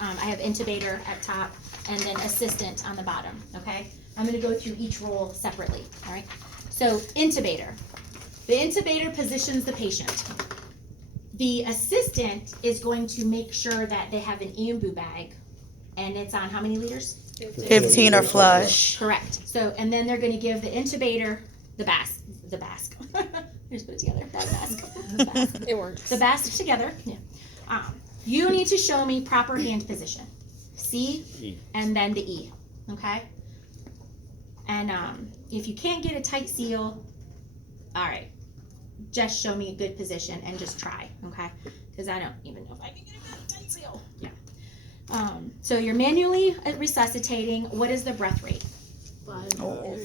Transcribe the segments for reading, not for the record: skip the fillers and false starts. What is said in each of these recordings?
I have intubator at top and then assistant on the bottom, okay? I'm gonna go through each role separately, all right? So intubator. The intubator positions the patient. The assistant is going to make sure that they have an EMBU bag, and it's on how many liters? 15 or flush. Correct. So, and then they're going to give the intubator the basque. Just put it together. That basque. It works. The basque together. Yeah. You need to show me proper hand position. C and then the E. Okay. And if you can't get a tight seal, all right, just show me a good position and just try. Okay. Because I don't even know if I can get a tight seal. Yeah. So you're manually resuscitating. What is the breath rate?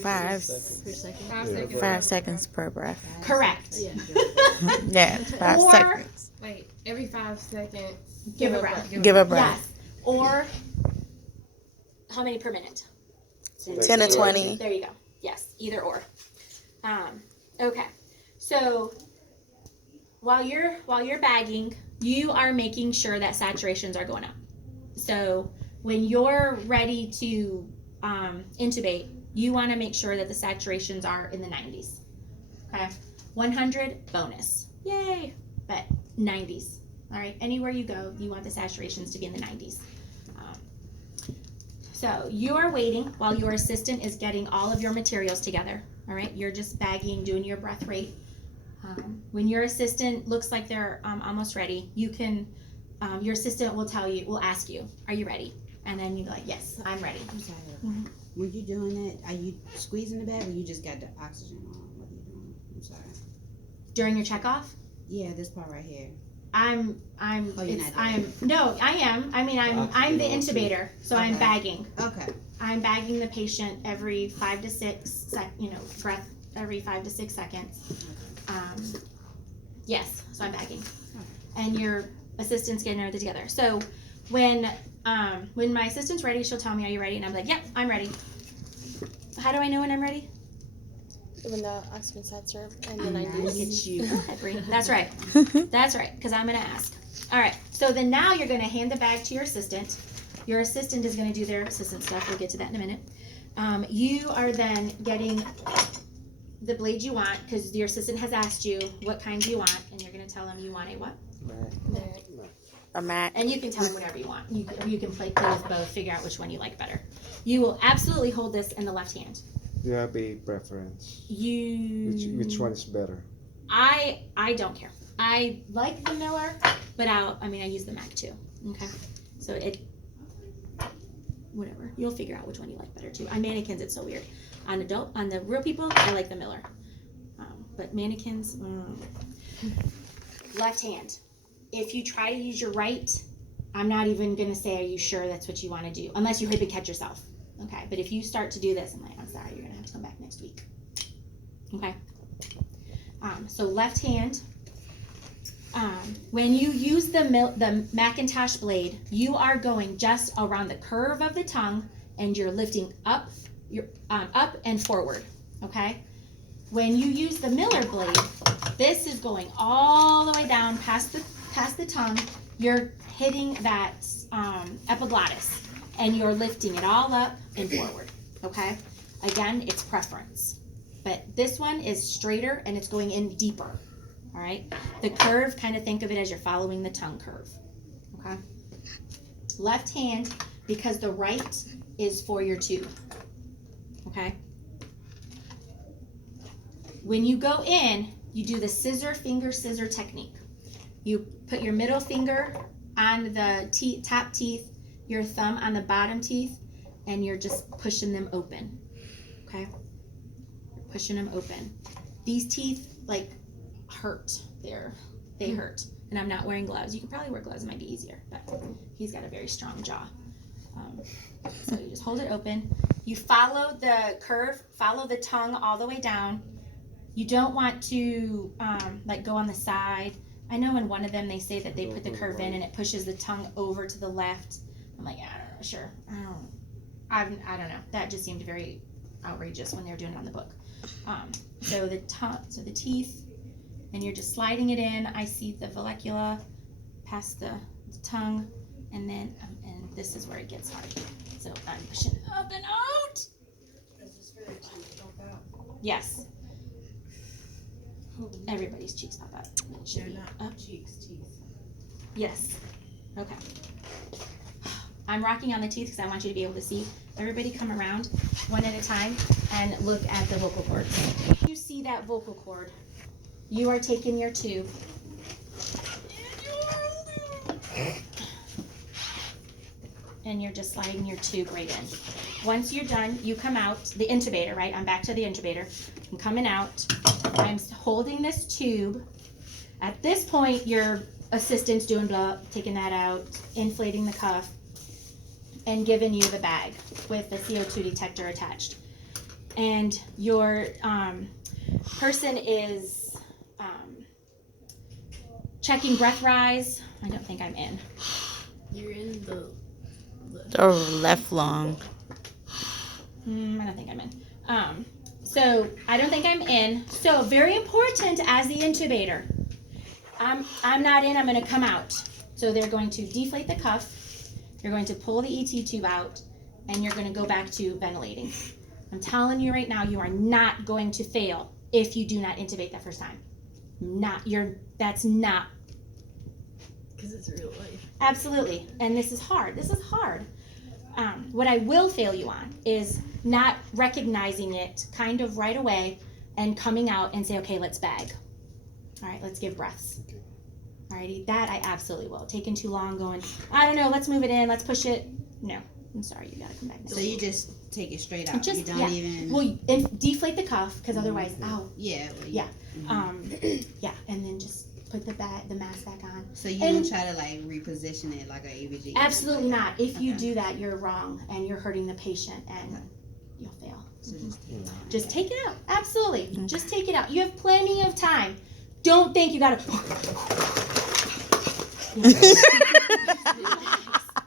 5 seconds per breath. Correct. Yeah. Yeah, 5 Or- seconds. Wait, every 5 seconds. Give a breath. Give a breath. Yes. Or how many per minute? 10 to 20. There you go. Yes, either or. Okay. So while you're bagging, you are making sure that saturations are going up. So when you're ready to intubate, you want to make sure that the saturations are in the 90s. Okay. 100 bonus. Yay. But 90s. All right. Anywhere you go, you want the saturations to be in the 90s. So you are waiting while your assistant is getting all of your materials together. All right. You're just bagging, doing your breath rate. When your assistant looks like they're almost ready, you can, your assistant will ask you, are you ready? And then you go like, yes, I'm ready. I'm sorry. When you doing that, are you squeezing the bag or you just got the oxygen on? What are you doing? I'm sorry. During your checkoff, Yeah, this part right here. Oh, you're not I am. I mean, I'm the intubator, so I'm Okay. bagging. Okay. I'm bagging the patient every 5 to 6 breath every 5 to 6 seconds. Yes, so I'm bagging. And your assistant's getting everything together. So when my assistant's ready, she'll tell me, are you ready? And I'm like, yep, I'm ready. How do I know when I'm ready? When the oxygen sets are in the Nice. 90s. It's you. That's right. That's right, because I'm going to ask. All right, so then now you're going to hand the bag to your assistant. Your assistant is going to do their assistant stuff. We'll get to that in a minute. You are then getting the blade you want, because your assistant has asked you what kind do you want, and you're going to tell them you want a what? A mat. And you can tell them whatever you want. You can play with both, figure out which one you like better. You will absolutely hold this in the left hand. Do you have a preference? Which one is better? I don't care. I like the Miller, but I use the Mac too. Okay, so whatever. You'll figure out which one you like better too. On mannequins, it's so weird. On the real people, I like the Miller, but mannequins, left hand. If you try to use your right, I'm not even gonna say, are you sure that's what you want to do? Unless you hip and catch yourself. Okay, but if you start to do this, I'm like, I'm sorry, you're gonna have to come back next week. Okay. So left hand. When you use the Macintosh blade, you are going just around the curve of the tongue, and you're lifting up, up and forward. Okay. When you use the Miller blade, this is going all the way down past the tongue. You're hitting that epiglottis, and you're lifting it all up and forward. Okay. Again, it's preference. But this one is straighter and it's going in deeper. All right. The curve, kind of think of it as you're following the tongue curve. Okay. Left hand, because the right is for your tube. Okay. When you go in, you do the scissor technique. You put your middle finger on the top teeth, your thumb on the bottom teeth, and you're just pushing them open. Okay. Pushing them open. These teeth hurt. They hurt. And I'm not wearing gloves. You could probably wear gloves. It might be easier, but he's got a very strong jaw. So you just hold it open. You follow the curve. Follow the tongue all the way down. You don't want to go on the side. I know in one of them they say that they put the curve in and it pushes the tongue over to the left. I'm like, I don't know. Sure. I don't know. That just seemed very outrageous when they were doing it on the book. So the teeth, and you're just sliding it in. I see the vallecula past the tongue, and then and this is where it gets hard. So I'm pushing up and out. Yes. Everybody's cheeks pop out. It should be up. cheeks, teeth. Yes. Okay. I'm rocking on the teeth because I want you to be able to see. Everybody come around one at a time and look at the vocal cords. If you see that vocal cord, you are taking your tube and you're just sliding your tube right in. Once you're done, you come out, the intubator, right? I'm back to the intubator. I'm coming out. I'm holding this tube. At this point, your assistant's doing blah, taking that out, inflating the cuff, and giving you the bag with the CO2 detector attached. And your person is checking breath rise. I don't think I'm in. You're in the left lung. I don't think I'm in. So I don't think I'm in. So very important as the intubator. I'm not in, I'm gonna come out. So they're going to deflate the cuff, you're going to pull the ET tube out, and you're gonna go back to ventilating. I'm telling you right now, you are not going to fail if you do not intubate that first time. That's not. because it's real life. Absolutely, and this is hard. What I will fail you on is not recognizing it kind of right away and coming out and say, okay, let's bag. All right, let's give breaths. Alrighty, that I absolutely will. Taking too long going, I don't know, let's move it in, let's push it. No, I'm sorry, you gotta come back. So you just take it straight out. Just, you don't yeah. even. Well, and deflate the cuff, because otherwise, ow. Yeah. Well, Yeah. Yeah, and then just put the mask back on. So you And- don't try to like reposition it like an AVG. Absolutely not. If you Okay. do that, you're wrong, and you're hurting the patient, and you'll fail. So Just take it out. Absolutely. Just take it out. You have plenty of time. Don't think you gotta.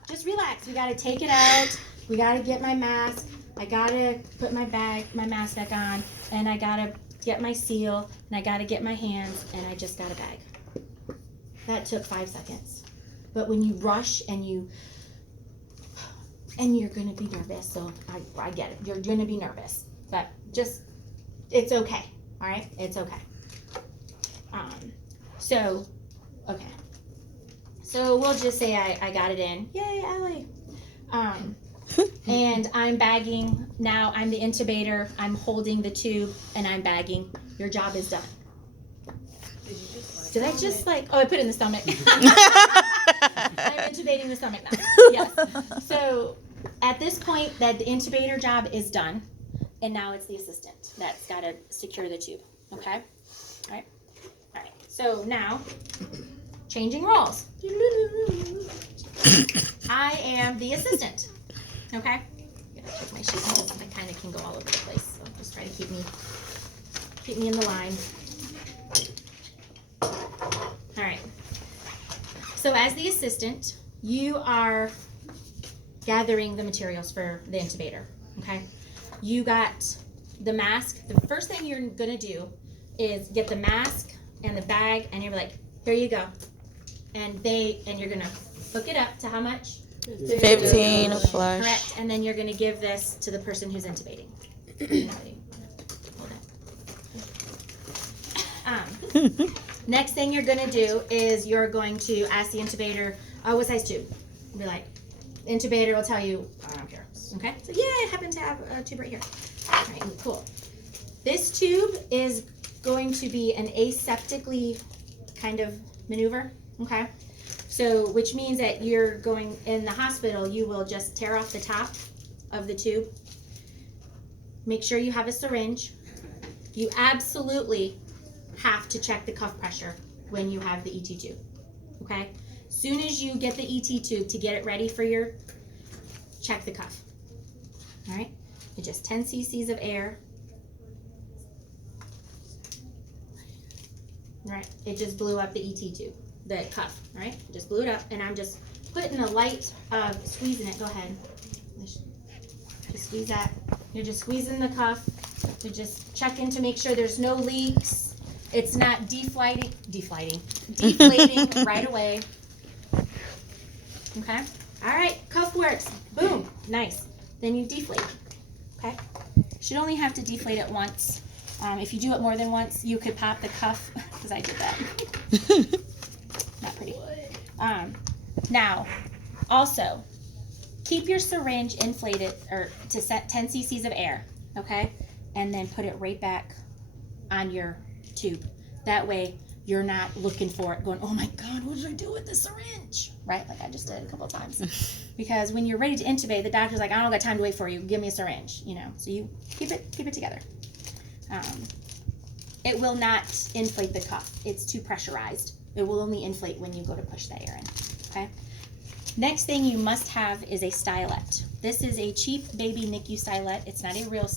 Just relax. We gotta take it out. We gotta get my mask. I gotta put my mask back on, and I gotta get my seal, and I gotta get my hands, and I just gotta bag. That took 5 seconds. But when you rush and you're gonna be nervous, so I get it. You're gonna be nervous, but just, it's okay. All right, it's okay. Okay. So we'll just say I got it in. Yay, Allie. And I'm bagging. Now I'm the intubator. I'm holding the tube and I'm bagging. Your job is done. Did I just oh, I put it in the stomach. I'm intubating the stomach now. Yes. So at this point, that the intubator job is done. And now it's the assistant that's got to secure the tube. Okay? All right. So now, changing roles. I am the assistant. Okay? I'm gonna check my sheet because I kind of can go all over the place. So just try to keep me in the line. All right. So as the assistant, you are gathering the materials for the intubator. Okay? You got the mask. The first thing you're gonna do is get the mask and the bag, and you're like, here you go. And you're gonna hook it up to how much? 15 a flush. Correct. And then you're gonna give this to the person who's intubating. Hold on. Next thing you're gonna do is you're going to ask the intubator, what size tube? Be like, intubator will tell you, I don't care. Okay? So yeah, I happen to have a tube right here. All right, cool. This tube is going to be an aseptically kind of maneuver. Okay? So, which means that you're going in the hospital, you will just tear off the top of the tube. Make sure you have a syringe. You absolutely have to check the cuff pressure when you have the ET tube. Okay? Soon as you get the ET tube to get it ready for your, check the cuff. All right? It's just 10 cc's of air. All right? It just blew up the ET tube, the cuff. All right? Just blew it up, and I'm just putting a light squeezing it. Go ahead. Just squeeze that. You're just squeezing the cuff. You're just checking to make sure there's no leaks. It's not deflating right away. Okay? All right, cuff works. Boom, nice. Then you deflate, okay? Should only have to deflate it once. If you do it more than once, you could pop the cuff, because I did that. Not pretty. Now, also, keep your syringe inflated or to set 10 cc's of air, okay? And then put it right back on your tube. That way, you're not looking for it going, oh my God, what did I do with the syringe? Right? Like I just did a couple of times. Because when you're ready to intubate, the doctor's like, I don't got time to wait for you. Give me a syringe, you know. So you keep it together. It will not inflate the cuff. It's too pressurized. It will only inflate when you go to push the air in, okay? Next thing you must have is a stylet. This is a cheap baby NICU stylet. It's not a real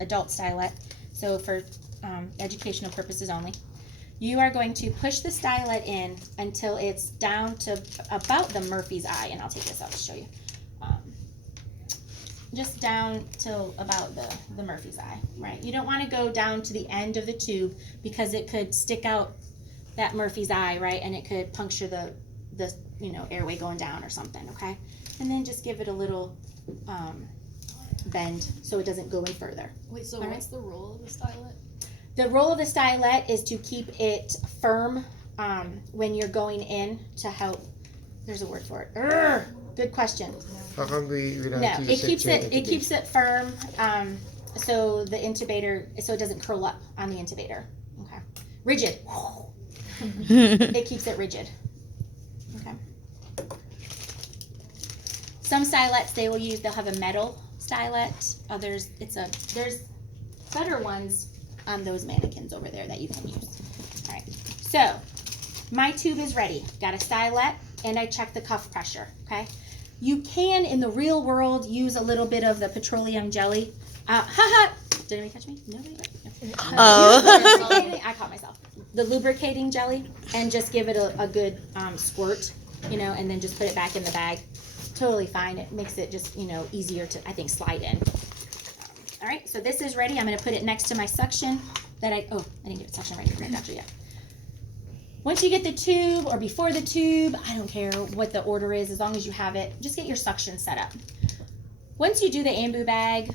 adult stylet, so for educational purposes only. You are going to push the stylet in until it's down to about the Murphy's eye, and I'll take this out to show you. Just down till about the Murphy's eye, right? You don't want to go down to the end of the tube because it could stick out that Murphy's eye, right? And it could puncture the airway going down or something, okay? And then just give it a little bend so it doesn't go in further. Wait, so All what's the role of the stylet? The role of the stylet is to keep it firm when you're going in to help. There's a word for it. Good question. How come we don't No, use it keeps it firm so the intubator, so it doesn't curl up on the intubator. Okay. Rigid. It keeps it rigid. Okay. Some stylets they'll have a metal stylet. Others there's better ones on those mannequins over there that you can use. All right. So my tube is ready. Got a stylet and I check the cuff pressure. Okay. You can in the real world use a little bit of the petroleum jelly. Did anybody catch me? Nobody. No. Oh. I caught myself. The lubricating jelly and just give it a good squirt, and then just put it back in the bag. Totally fine. It makes it just, easier to, I think, slide in. All right, so this is ready. I'm going to put it next to my suction that I didn't get suction ready for my doctor yet. Once you get the tube or before the tube, I don't care what the order is as long as you have it, just get your suction set up. Once you do the ambu bag,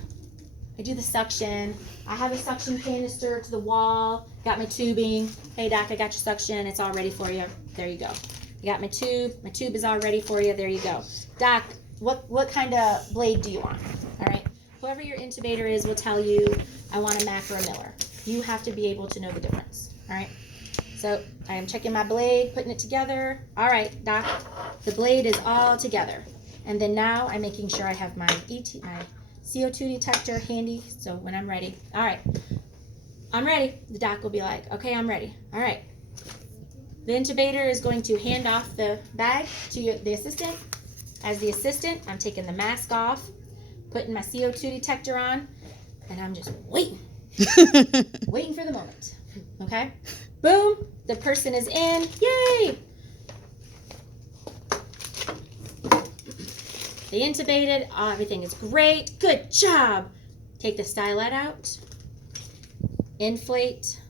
I do the suction. I have a suction canister to the wall, got my tubing. Hey doc, I got your suction, it's all ready for you. There you go. I got my tube is all ready for you. There you go. Doc, what kind of blade do you want? All right. Whoever your intubator is will tell you, I want a Mac or a Miller. You have to be able to know the difference. All right. So I am checking my blade, putting it together. All right, doc, the blade is all together. And then now I'm making sure I have my CO2 detector handy. So when I'm ready, all right, I'm ready. The doc will be like, okay, I'm ready. All right. The intubator is going to hand off the bag to the assistant. As the assistant, I'm taking the mask off, putting my CO2 detector on, and I'm just waiting for the moment, okay? Boom, the person is in, yay! They intubated, everything is great, good job. Take the stylet out, inflate,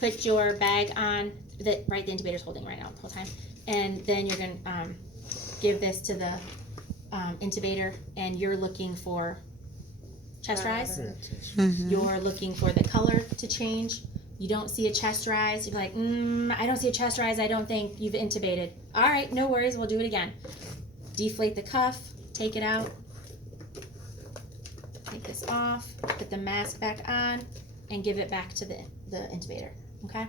put your bag on, the intubator's holding right now the whole time, and then you're gonna give this to the intubator, and you're looking for chest rise. You're looking for the color to change. You don't see a chest rise, you're like, I don't see a chest rise, I don't think you've intubated. All right, no worries, we'll do it again. Deflate the cuff, take it out, take this off, put the mask back on, and give it back to the intubator, okay?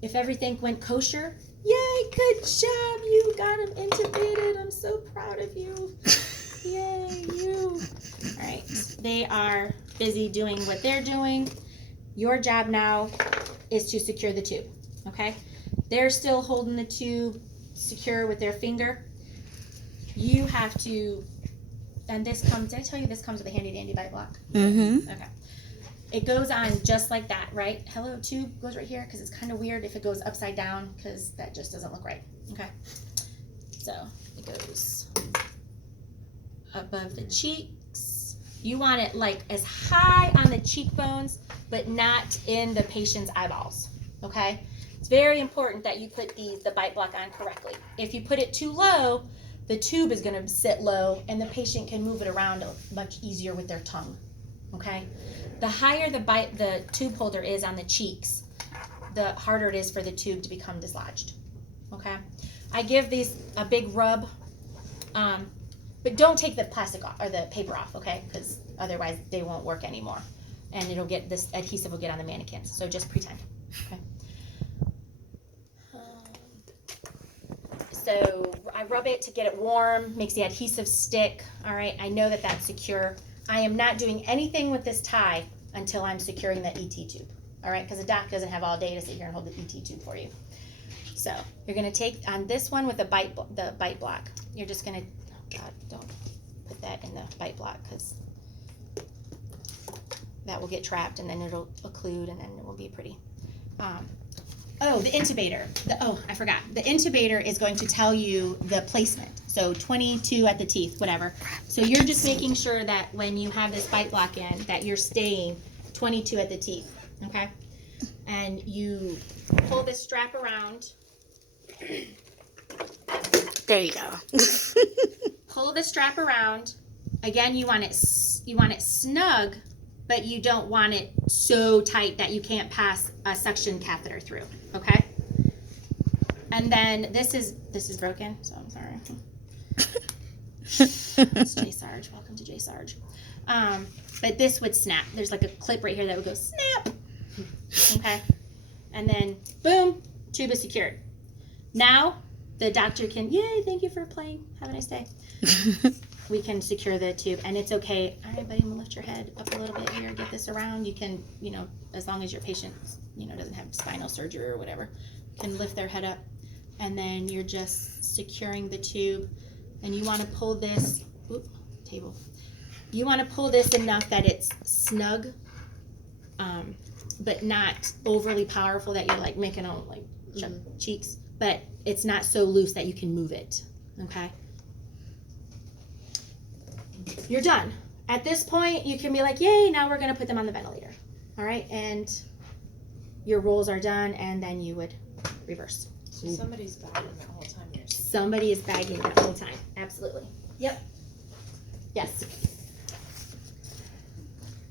If everything went kosher, yay, good job, you got him intubated, I'm so proud of you. Yay, you. All right, they are busy doing what they're doing. Your job now is to secure the tube, okay? They're still holding the tube secure with their finger. You have to, and this comes, did I tell you this comes with a handy dandy bite block? Mm-hmm. Okay. It goes on just like that, right? Hello, tube goes right here because it's kind of weird if it goes upside down because that just doesn't look right, okay? So it goes above the cheeks. You want it like as high on the cheekbones, but not in the patient's eyeballs, okay? It's very important that you put the bite block on correctly. If you put it too low, the tube is going to sit low and the patient can move it around much easier with their tongue. Okay? The higher the tube holder is on the cheeks, the harder it is for the tube to become dislodged. Okay? I give these a big rub, but don't take the plastic off or the paper off, okay? Because otherwise they won't work anymore, and this adhesive will get on the mannequins. So just pretend. Okay. So I rub it to get it warm, makes the adhesive stick. All right, I know that that's secure. I am not doing anything with this tie until I'm securing the ET tube. All right, because the doc doesn't have all day to sit here and hold the ET tube for you. So you're gonna take on this one with the bite block. You're just gonna, oh God, don't put that in the bite block because that will get trapped and then it'll occlude and then it won't be pretty. Oh, the intubator. I forgot. The intubator is going to tell you the placement. So 22 at the teeth, whatever. So you're just making sure that when you have this bite block in, that you're staying 22 at the teeth, okay? And you pull this strap around. There you go. Pull the strap around. Again, you want it snug, but you don't want it so tight that you can't pass a suction catheter through. Okay. And then this is broken, so I'm sorry. It's J Sarge. Welcome to J Sarge. But this would snap. There's like a clip right here that would go snap. Okay. And then boom, tube is secured. Now the doctor can, yay, thank you for playing. Have a nice day. We can secure the tube, and it's okay. All right, buddy, I'm gonna lift your head up a little bit here, get this around. You can, as long as your patient, doesn't have spinal surgery or whatever, can lift their head up, and then you're just securing the tube, and you want to pull this, table. You want to pull this enough that it's snug, but not overly powerful that you're like making all like cheeks, but it's not so loose that you can move it. Okay. You're done. At this point, you can be like, yay, now we're going to put them on the ventilator. All right, and your rolls are done, and then you would reverse. So somebody's bagging that whole time you're Somebody is bagging the whole time. Absolutely. Yep. Yes.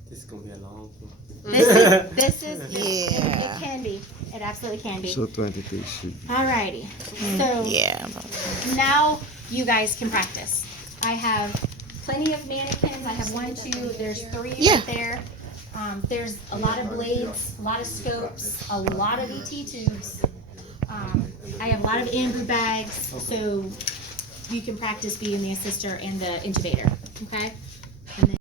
This is gonna be a long one. This is Yeah. it can be. It absolutely can be. So 23 should. Alrighty. So Yeah. now you guys can practice. I have plenty of mannequins. I have 1, 2, there's 3 Yeah. right there. There's a lot of blades, a lot of scopes, a lot of ET tubes. I have a lot of Andrew bags, so you can practice being the assister and the intubator. Okay? And then